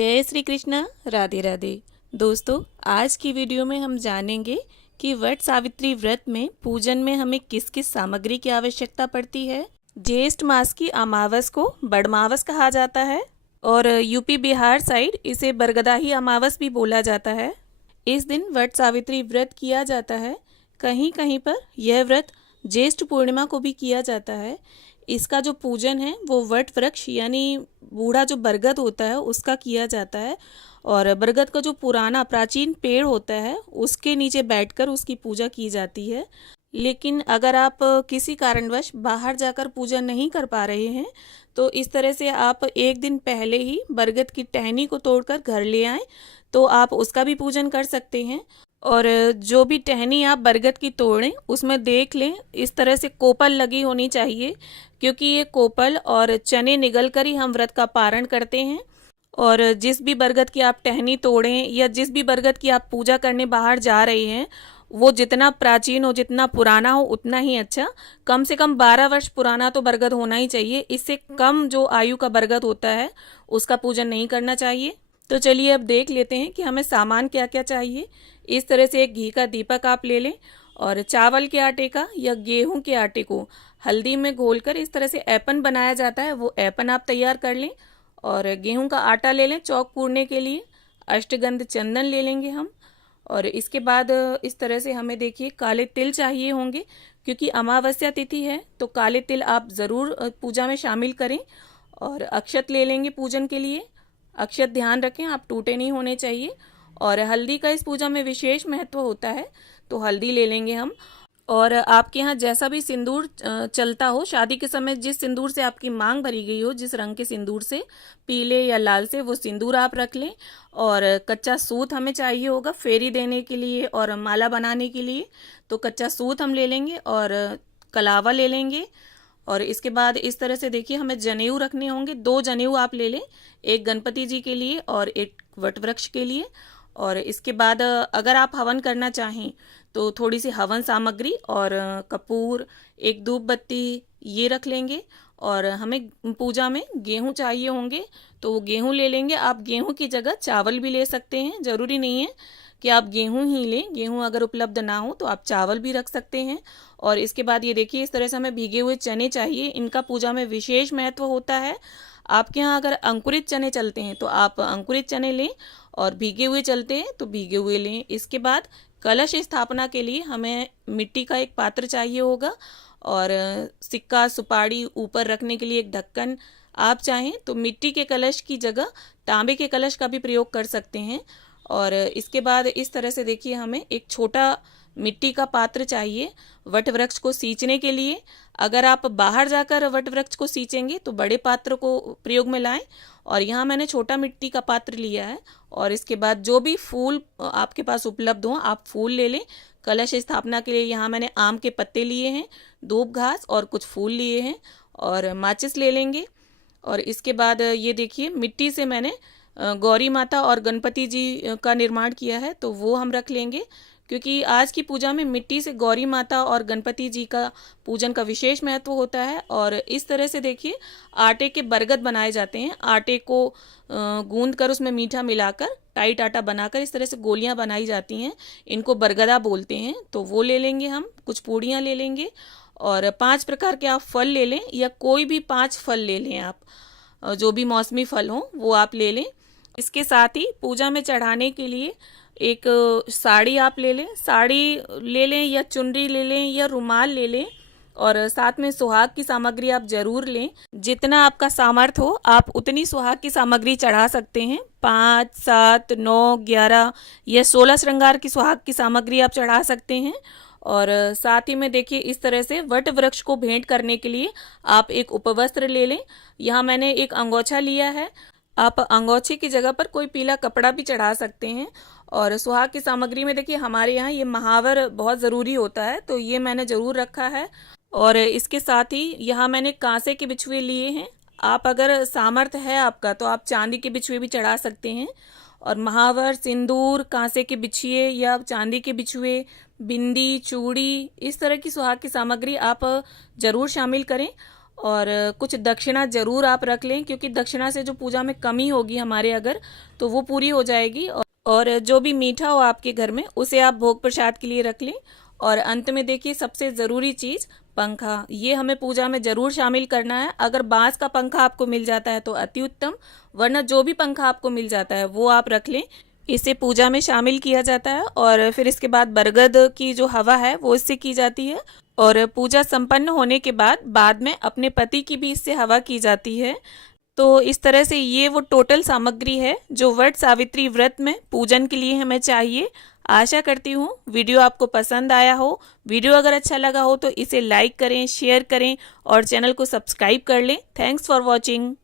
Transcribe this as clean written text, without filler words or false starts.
जय श्री कृष्ण। राधे राधे। दोस्तों, आज की वीडियो में हम जानेंगे कि वट सावित्री व्रत में पूजन में हमें किस किस सामग्री की आवश्यकता पड़ती है। ज्येष्ठ मास की अमावस को बड़मावस कहा जाता है और यूपी बिहार साइड इसे बरगदाही अमावस भी बोला जाता है। इस दिन वट सावित्री व्रत किया जाता है। कहीं कहीं पर यह व्रत ज्येष्ठ पूर्णिमा को भी किया जाता है। इसका जो पूजन है वो वट वृक्ष यानी बूढ़ा जो बरगद होता है उसका किया जाता है और बरगद का जो पुराना प्राचीन पेड़ होता है उसके नीचे बैठकर उसकी पूजा की जाती है। लेकिन अगर आप किसी कारणवश बाहर जाकर पूजा नहीं कर पा रहे हैं तो इस तरह से आप एक दिन पहले ही बरगद की टहनी को तोड़कर घर ले आएं तो आप उसका भी पूजन कर सकते हैं। और जो भी टहनी आप बरगद की तोड़ें उसमें देख लें इस तरह से कोपल लगी होनी चाहिए, क्योंकि ये कोपल और चने निगल कर ही हम व्रत का पारण करते हैं। और जिस भी बरगद की आप टहनी तोड़ें या जिस भी बरगद की आप पूजा करने बाहर जा रहे हैं वो जितना प्राचीन हो जितना पुराना हो उतना ही अच्छा। कम से कम 12 वर्ष पुराना तो बरगद होना ही चाहिए। इससे कम जो आयु का बरगद होता है उसका पूजन नहीं करना चाहिए। तो चलिए अब देख लेते हैं कि हमें सामान क्या क्या चाहिए। इस तरह से एक घी का दीपक आप ले लें और चावल के आटे का या गेहूं के आटे को हल्दी में घोलकर इस तरह से ऐपन बनाया जाता है, वो ऐपन आप तैयार कर लें। और गेहूं का आटा ले लें चौक पूरने के लिए। अष्टगंध चंदन ले लेंगे हम। और इसके बाद इस तरह से हमें देखिए काले तिल चाहिए होंगे, क्योंकि अमावस्या तिथि है तो काले तिल आप ज़रूर पूजा में शामिल करें। और अक्षत ले लेंगे पूजन के लिए। अक्षत ध्यान रखें आप टूटे नहीं होने चाहिए। और हल्दी का इस पूजा में विशेष महत्व होता है तो हल्दी ले लेंगे हम। और आपके यहाँ जैसा भी सिंदूर चलता हो, शादी के समय जिस सिंदूर से आपकी मांग भरी गई हो, जिस रंग के सिंदूर से, पीले या लाल से, वो सिंदूर आप रख लें। और कच्चा सूत हमें चाहिए होगा फेरी देने के लिए और माला बनाने के लिए, तो कच्चा सूत हम ले लेंगे और कलावा ले लेंगे। और इसके बाद इस तरह से देखिए हमें जनेऊ रखने होंगे। 2 जनेऊ आप ले लें, एक गणपति जी के लिए और एक वटवृक्ष के लिए। और इसके बाद अगर आप हवन करना चाहें तो थोड़ी सी हवन सामग्री और कपूर, एक धूप बत्ती ये रख लेंगे। और हमें पूजा में गेहूं चाहिए होंगे तो वो गेहूं ले लेंगे। आप गेहूं की जगह चावल भी ले सकते हैं, ज़रूरी नहीं है कि आप गेहूं ही लें। गेहूं अगर उपलब्ध ना हो तो आप चावल भी रख सकते हैं। और इसके बाद ये देखिए इस तरह से हमें भीगे हुए चने चाहिए, इनका पूजा में विशेष महत्व होता है। आपके यहाँ अगर अंकुरित चने चलते हैं तो आप अंकुरित चने लें और भीगे हुए चलते हैं तो भीगे हुए लें। इसके बाद कलश स्थापना के लिए हमें मिट्टी का एक पात्र चाहिए होगा और सिक्का सुपारी ऊपर रखने के लिए एक ढक्कन। आप चाहें तो मिट्टी के कलश की जगह तांबे के कलश का भी प्रयोग कर सकते हैं। और इसके बाद इस तरह से देखिए हमें एक छोटा मिट्टी का पात्र चाहिए वट वृक्ष को सींचने के लिए। अगर आप बाहर जाकर वट वृक्ष को सींचेंगे तो बड़े पात्र को प्रयोग में लाएं, और यहाँ मैंने छोटा मिट्टी का पात्र लिया है। और इसके बाद जो भी फूल आपके पास उपलब्ध हो आप फूल ले लें। कलश स्थापना के लिए यहाँ मैंने आम के पत्ते लिए हैं, धूप घास और कुछ फूल लिए हैं और माचिस ले लेंगे। और इसके बाद ये देखिए मिट्टी से मैंने गौरी माता और गणपति जी का निर्माण किया है तो वो हम रख लेंगे, क्योंकि आज की पूजा में मिट्टी से गौरी माता और गणपति जी का पूजन का विशेष महत्व होता है। और इस तरह से देखिए आटे के बरगद बनाए जाते हैं। आटे को गूंद कर उसमें मीठा मिलाकर टाइट आटा बनाकर इस तरह से गोलियां बनाई जाती हैं, इनको बरगदा बोलते हैं। तो वो ले लेंगे हम, कुछ पूड़ियाँ ले लेंगे और 5 प्रकार के आप फल ले लें या कोई भी 5 फल ले लें आप, जो भी मौसमी फल हों वो आप ले लें। इसके साथ ही पूजा में चढ़ाने के लिए एक साड़ी आप ले लें, साड़ी ले लें या चुनरी ले लें या रुमाल ले लें। और साथ में सुहाग की सामग्री आप जरूर लें। जितना आपका सामर्थ्य हो आप उतनी सुहाग की सामग्री चढ़ा सकते हैं। 5, 7, 9, 11 या 16 श्रृंगार की सुहाग की सामग्री आप चढ़ा सकते हैं। और साथ ही में देखिए इस तरह से वट वृक्ष को भेंट करने के लिए आप एक उपवस्त्र ले लें। यहाँ मैंने एक अंगोछा लिया है, आप अंगोछे की जगह पर कोई पीला कपड़ा भी चढ़ा सकते हैं। और सुहाग की सामग्री में देखिए हमारे यहाँ ये महावर बहुत ज़रूरी होता है तो ये मैंने ज़रूर रखा है। और इसके साथ ही यहाँ मैंने कांसे के बिछुए लिए हैं। आप अगर सामर्थ्य है आपका तो आप चांदी के बिछुए भी चढ़ा सकते हैं। और महावर, सिंदूर, कांसे के बिछिए या चांदी के बिछुए, बिंदी, चूड़ी, इस तरह की सुहाग की सामग्री आप जरूर शामिल करें। और कुछ दक्षिणा ज़रूर आप रख लें, क्योंकि दक्षिणा से जो पूजा में कमी होगी हमारे अगर, तो वो पूरी हो जाएगी। और जो भी मीठा हो आपके घर में उसे आप भोग प्रसाद के लिए रख लें। और अंत में देखिए सबसे ज़रूरी चीज़ पंखा, ये हमें पूजा में ज़रूर शामिल करना है। अगर बांस का पंखा आपको मिल जाता है तो अति उत्तम, वरना जो भी पंखा आपको मिल जाता है वो आप रख लें। इसे पूजा में शामिल किया जाता है और फिर इसके बाद बरगद की जो हवा है वो इससे की जाती है। और पूजा संपन्न होने के बाद में अपने पति की भी इससे हवा की जाती है। तो इस तरह से ये वो टोटल सामग्री है जो वट सावित्री व्रत में पूजन के लिए हमें चाहिए। आशा करती हूँ वीडियो आपको पसंद आया हो। वीडियो अगर अच्छा लगा हो तो इसे लाइक करें, शेयर करें और चैनल को सब्सक्राइब कर लें। Thanks for watching.